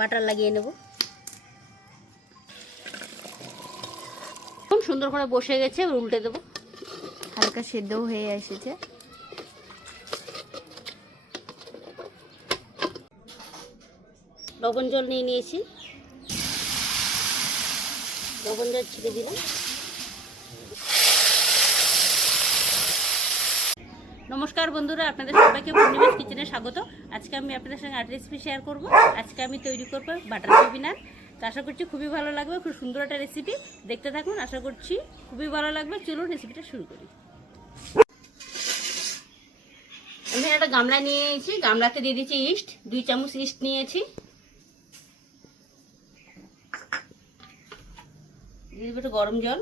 Butter লাগিয়ে নেব। খুব সুন্দর করে বসে গেছে, উল্টে দেবো। হালকা সেদ্ধও হয়ে এসেছে। লবণ জল নিয়ে নিয়েছি, লবণ জল ছিটে দিলাম। নমস্কার বন্ধুরা, আপনাদের সবাইকে পূর্ণিমাস কিচেনে স্বাগত। আজকে আমি আপনাদের সঙ্গে আর্ট রেসিপি শেয়ার করব। আজকে আমি তৈরি করব বাটার বেবি নান। তো আশা করছি খুবই ভালো লাগবে, খুব সুন্দর একটা রেসিপি। দেখতে থাকুন, আশা করছি খুবই ভালো লাগবে। চলুন রেসিপিটা শুরু করি। আমি একটা গামলা নিয়ে নিয়েছি, গামলাতে দিয়ে দিয়েছি ইস্ট, 2 চামচ ইস্ট নিয়েছি। দিয়ে দেবো একটু গরম জল,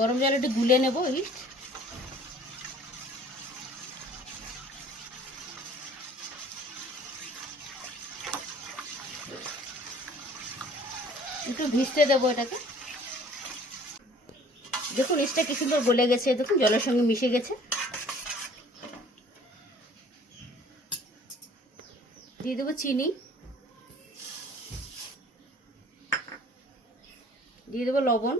গরম জল একটু গুলে নেব ইস্ট। একটু ভিজতে দেবো এটাকে। দেখুন ইস্টটা কি সুন্দর গলে গেছে, দেখুন জলের সঙ্গে মিশে গেছে। দিয়ে দেবো চিনি, দিয়ে দেবো লবণ,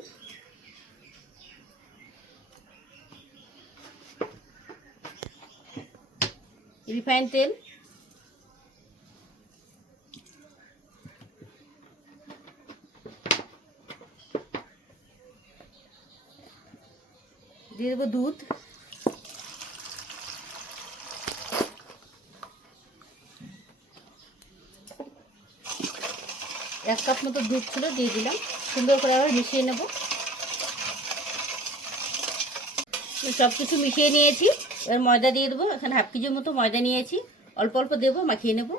রিফাইন তেল, দিয়ে দেবো দুধ, 1 কাপ মতো দুধ ছিল, দিয়ে দিলাম। সুন্দর করে আবার মিশিয়ে নেব। সব কিছু মিশিয়ে নিয়েছি, এবার ময়দা দিয়ে দেবো। এখানে 1/2 কেজির মতো ময়দা নিয়েছি, অল্প অল্প দেবো, মাখিয়ে নেব।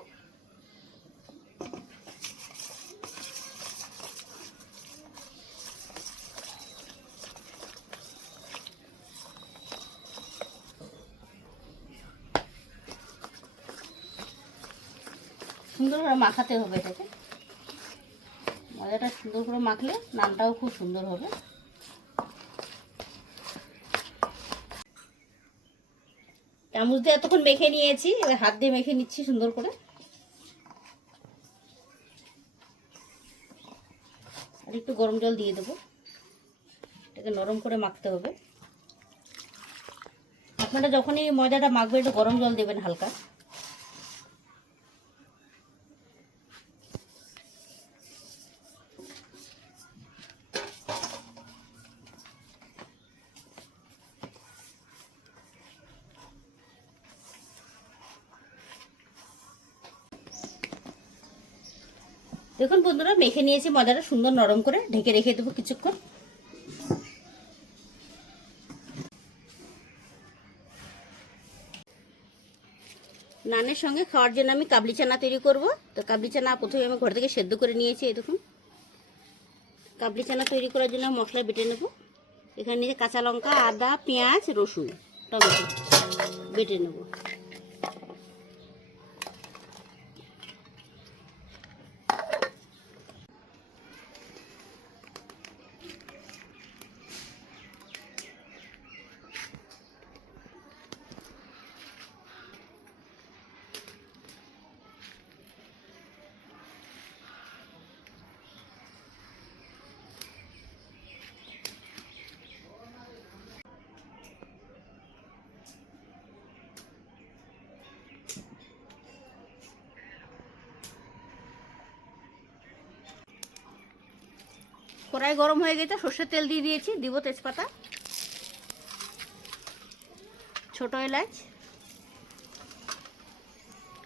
সুন্দর করে মাখাতে হবে এটাকে। ময়দাটা সুন্দর করে মাখলে নানটাও খুব সুন্দর হবে। চামচ দিয়ে এতক্ষণ মেখে নিয়েছি, এবার হাত দিয়ে মেখে নিচ্ছি সুন্দর করে। আর একটু গরম জল দিয়ে দেবো, এটাকে নরম করে মাখতে হবে। আপনারা যখনই ময়দাটা মাখবেন একটু গরম জল দেবেন হালকা। দেখুন বন্ধুরা, মেখে নিয়েছি ময়দাটা সুন্দর নরম করে, ঢেকে রেখে দেবো কিছুক্ষণ। নানের সঙ্গে খাওয়ার জন্য আমি কাবলি চানা তৈরি করব। তো কাবলি চানা প্রথমে আমি ঘর থেকে সেদ্ধ করে নিয়েছি। এই দেখুন, কাবলি চানা তৈরি করার জন্য মশলা বেটে নেব। এখানে নিয়ে কাঁচা লঙ্কা, আদা, পেঁয়াজ, রসুন, টমেটো বেটে নেব। কড়াই গরম হয়ে গেছে, সর্ষের তেল দিয়ে দিয়েছি। দিব তেজপাতা, ছোট এলাচ,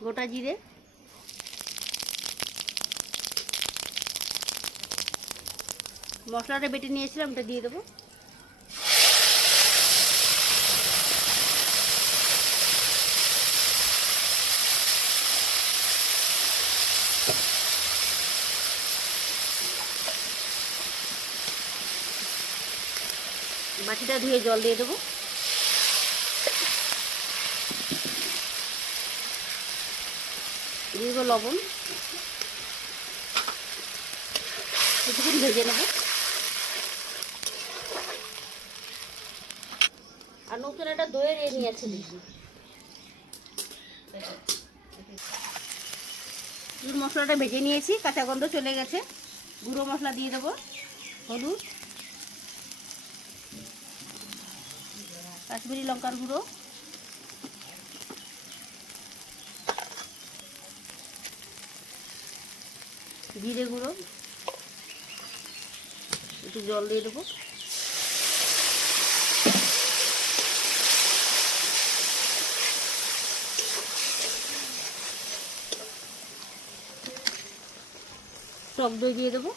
গোটা জিরে, মশলাটা বেটে নিয়েছিলাম ওটা দিয়ে দেবো। বাটিটা ধুয়ে জল দিয়ে দেবো। দিয়ে দেবো লবণ, কিছুক্ষণ ভেজে নেব। আর নতুন একটা দইয়ের নিয়ে আছে দেখি। মশলাটা ভেজে নিয়েছি, কাঁচা গন্ধ চলে গেছে। গুঁড়ো মশলা দিয়ে দেবো, হলুদ, কাশ্মীরি লঙ্কার গুঁড়ো, জিরে গুঁড়ো, একটু জল দিয়ে দেবো। টক দই দিয়ে দেবো,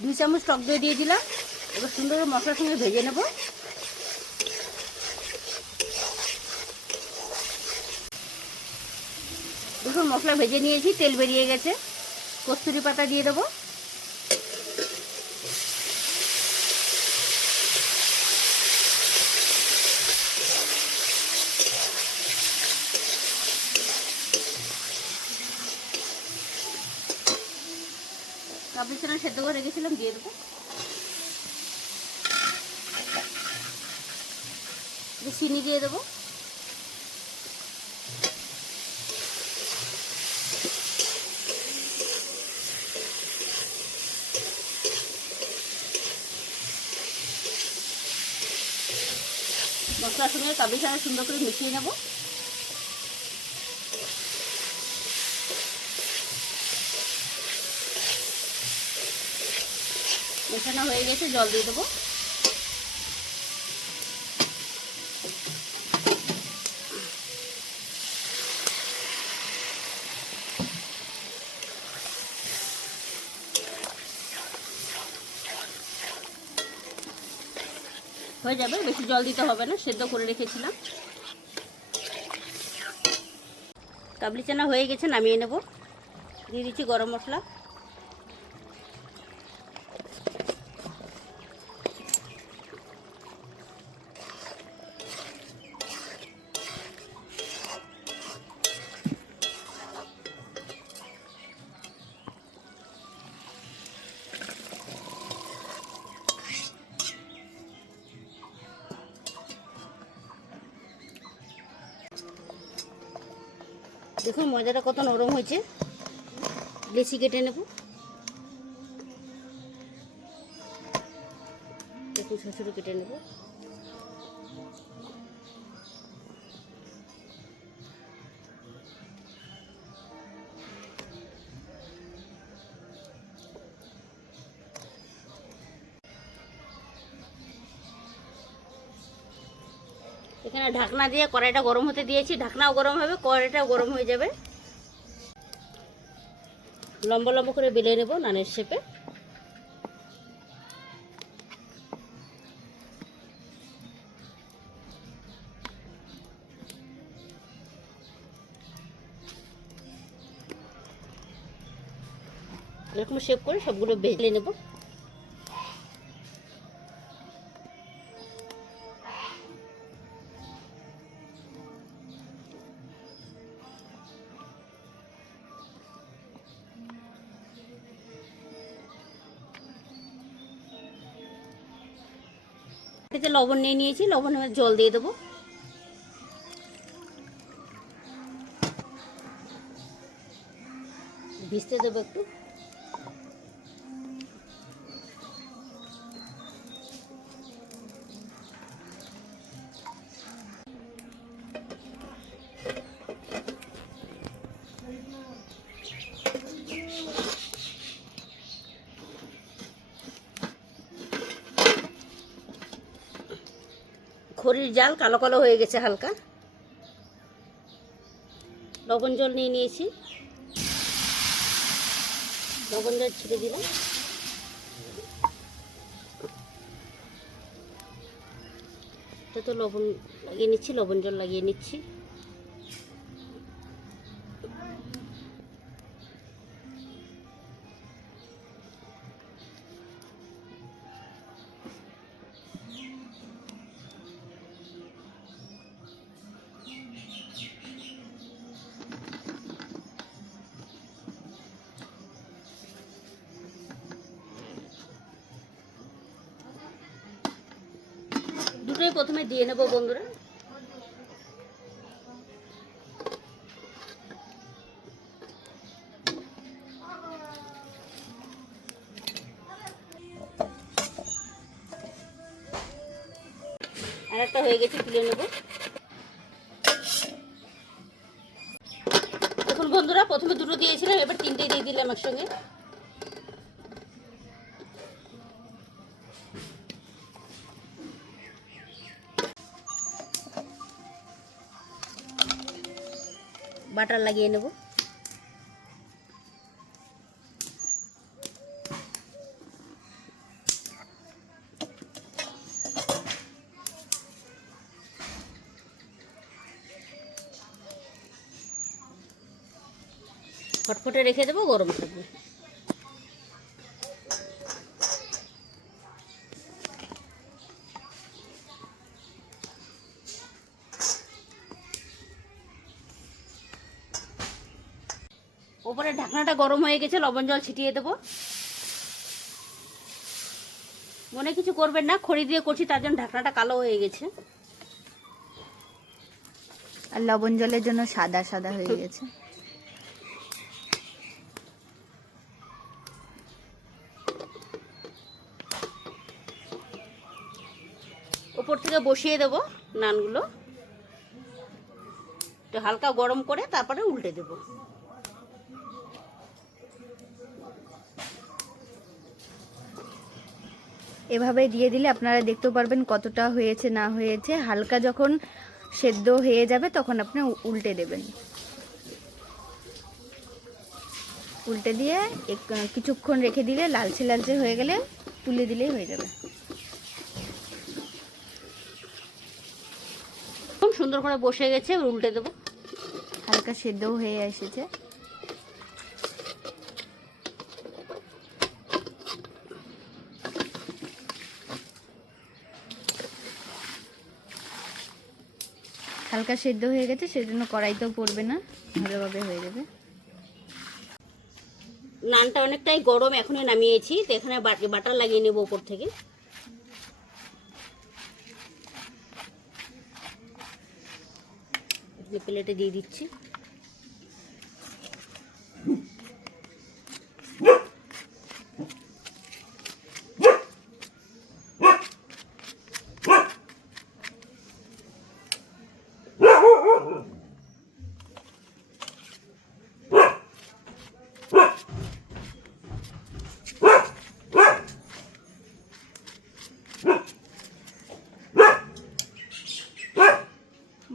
2 চামচ টক দই দিয়ে দিলাম। এবার সুন্দর করে মশলার সঙ্গে ভেজে নেব। দেখুন মশলা ভেজে নিয়েছি, তেল বেরিয়ে গেছে। কস্তুরি পাতা দিয়ে দেবো, কাবলি চানা সেদ্ধ করে রেখেছিলাম দিয়ে দেবো। চিনি দিয়ে দেবো, মশলার সঙ্গে কাবলি চানা সুন্দর করে মিশিয়ে নেব। মেশানো হয়ে গেছে, জল দিয়ে দেবো। হয়ে যাবে, বেশি জল দিতে হবে না, সেদ্ধ করে রেখেছিলাম। কাবলি চানা হয়ে গেছে, নামিয়ে নেব। দিয়ে দিচ্ছি গরম মশলা, দেখুন ময়দাটা কত নরম হয়েছে। লেচি কেটে নেব, একটু ছোটো ছোটো কেটে নেব। এখানে ঢাকনা দিয়ে কড়াইটা গরম হতে দিয়েছি, ঢাকনাও গরম হবে, কড়াইটাও গরম হয়ে যাবে। লম্বা লম্বা করে বেলে নেব নানের শেপে। এরকম শেপ করে সবগুলো বেলে নেব। এতে লবণ নিয়ে নিয়েছি, লবণের জল দিয়ে দেবো। ভিজতে দেবো একটু। খড়ির জাল কালো কালো হয়ে গেছে হালকা। লবণ জল নিয়ে নিয়েছি, লবণ জল ছিটে দিলাম। এটা তো লবণ লাগিয়ে নিচ্ছি, লবণ জল লাগিয়ে নিচ্ছি। নানগুলোই প্রথমে দিয়ে নেবো বন্ধুরা। আর একটা হয়ে গেছে, তুলে নেব। দেখুন বন্ধুরা, প্রথমে দুটো দিয়েছিলাম, এবার তিনটে দিয়ে দিলাম একসঙ্গে। বাটার লাগিয়ে নেব। ফটফটে রেখে দেবো, গরম থাকবে। ওপরে ঢাকনাটা গরম হয়ে গেছে, লবণ জল ছিটিয়ে দেবো। মনে কিছু করবেন না, খড়ি দিয়ে করছি তার জন্য ঢাকনাটা কালো হয়ে গেছে। আর লবণ জলের জন্য সাদা সাদা হয়ে গেছে। ওপর থেকে বসিয়ে দেবো নানগুলো, একটু হালকা গরম করে তারপরে উল্টে দেবো। এভাবে দিয়ে দিলে আপনারা দেখতেও পারবেন কতটা হয়েছে না হয়েছে। হালকা যখন সেদ্ধ হয়ে যাবে তখন আপনি উল্টে দেবেন। উল্টে দিয়ে কিছুক্ষণ রেখে দিলে লালচে লালচে হয়ে গেলে তুলে দিলেই হয়ে যাবে। খুব সুন্দর করে বসে গেছে, উল্টে দেবো। হালকা সেদ্ধও হয়ে এসেছে। হালকা সেদ্ধ হয়ে গেছে, সেজন্য কড়াইতেও পড়বে না, ভালোভাবে হয়ে যাবে। নানটা অনেকটাই গরম, এখনই নামিয়েছি, তো এখানে বাটার লাগিয়ে নেবো ওপর থেকে। প্লেটে দিয়ে দিচ্ছি।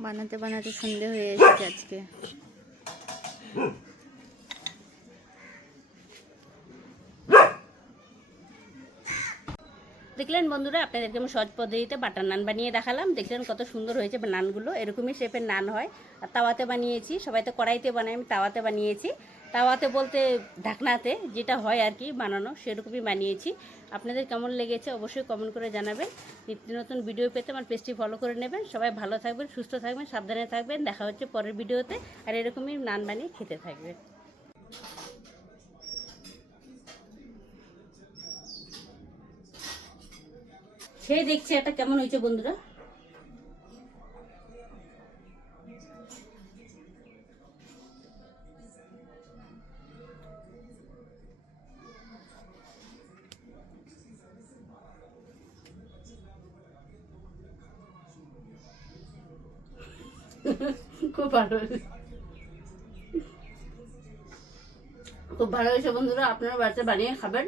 বানাতে বানাতে সন্ধে হয়ে এসেছে আজকে। দেখলেন বন্ধুরা, আপনাদেরকে আমি সহজ পদ্ধতিতে বাটার নান বানিয়ে দেখালাম। দেখলেন কত সুন্দর হয়েছে নানগুলো। এরকমই শেপের নান হয়। আর তাওয়াতে বানিয়েছি, সবাই তো কড়াইতে বানায়, আমি তাওয়াতে বানিয়েছি। তাওয়াতে বলতে ঢাকনাতে যেটা হয় আর কি বানানো, সেরকমই বানিয়েছি। আপনাদের কেমন লেগেছে অবশ্যই কমেন্ট করে জানাবেন। নিত্য নতুন ভিডিও পেতে আমার পেজটি ফলো করে নেবেন। সবাই ভালো থাকবেন, সুস্থ থাকবেন, সাবধানে থাকবেন। দেখা হচ্ছে পরের ভিডিওতে। আর এরকমই নান বানিয়ে খেতে থাকবেন। সেই দেখছি এটা কেমন হয়েছে বন্ধুরা। খুব ভালো হয়েছে, খুব ভালো হয়েছে বন্ধুরা। আপনারা বাড়িতে বানিয়ে খাবেন।